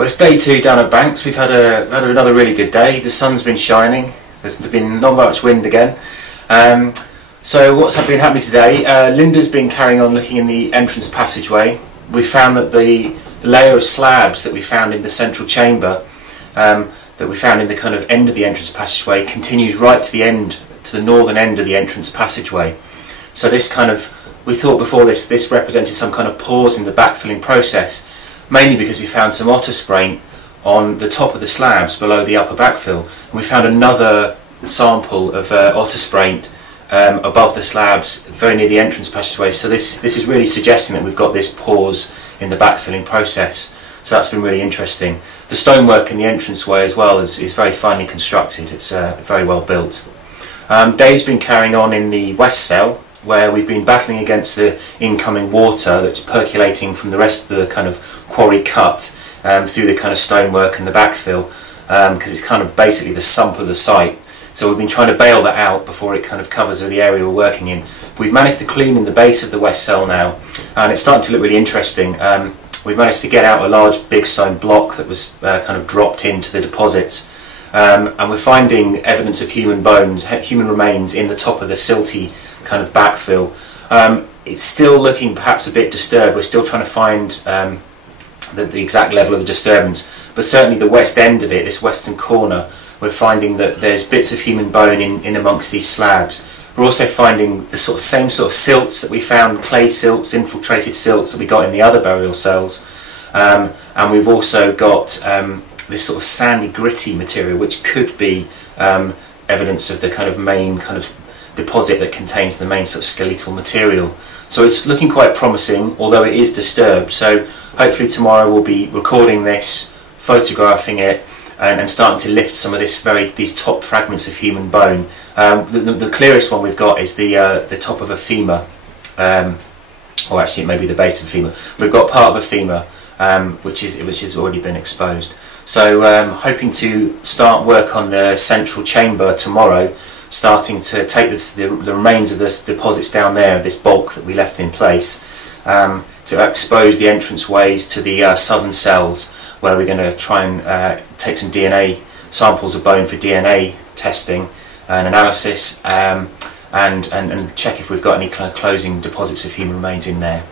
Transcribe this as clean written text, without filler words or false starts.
Well, it's day 2 down at Banks. We've had another really good day. The sun's been shining. There's been not much wind again. So what's been happening today? Linda's been carrying on looking in the entrance passageway. We found that the layer of slabs that we found in the central chamber, that we found in the kind of end of the entrance passageway, continues right to the end, to the northern end of the entrance passageway. So this kind of, we thought before this represented some kind of pause in the backfilling process, mainly because we found some otter spraint on the top of the slabs below the upper backfill. And we found another sample of otter spraint above the slabs very near the entrance passageway. So this is really suggesting that we've got this pause in the backfilling process. So that's been really interesting. The stonework in the entranceway as well is very finely constructed. It's very well built. Dave's been carrying on in the west cell, where we've been battling against the incoming water that's percolating from the rest of the kind of quarry cut through the kind of stonework and the backfill, because it's kind of basically the sump of the site. So we've been trying to bail that out before it kind of covers the area we're working in. We've managed to clean in the base of the west cell now, and it's starting to look really interesting. We've managed to get out a large big stone block that was kind of dropped into the deposits, and we're finding evidence of human bones, human remains in the top of the silty kind of backfill. It's still looking perhaps a bit disturbed. We're still trying to find the exact level of the disturbance, but certainly the west end of it, this western corner, we're finding that there's bits of human bone in amongst these slabs. We're also finding the same sort of silts that we found, clay silts, infiltrated silts that we got in the other burial cells, and we've also got this sort of sandy, gritty material, which could be evidence of the kind of main kind of deposit that contains the main sort of skeletal material. So it's looking quite promising, although it is disturbed. So hopefully tomorrow we'll be recording this, photographing it, and starting to lift some of these top fragments of human bone. The clearest one we've got is the top of a femur, or actually it may be the base of a femur. We've got part of a femur which has already been exposed. So hoping to start work on the central chamber tomorrow, starting to take the remains of this deposits down there, this bulk that we left in place, to expose the entranceways to the southern cells, where we're going to try and take some DNA samples of bone for DNA testing and analysis, and check if we've got any kind of closing deposits of human remains in there.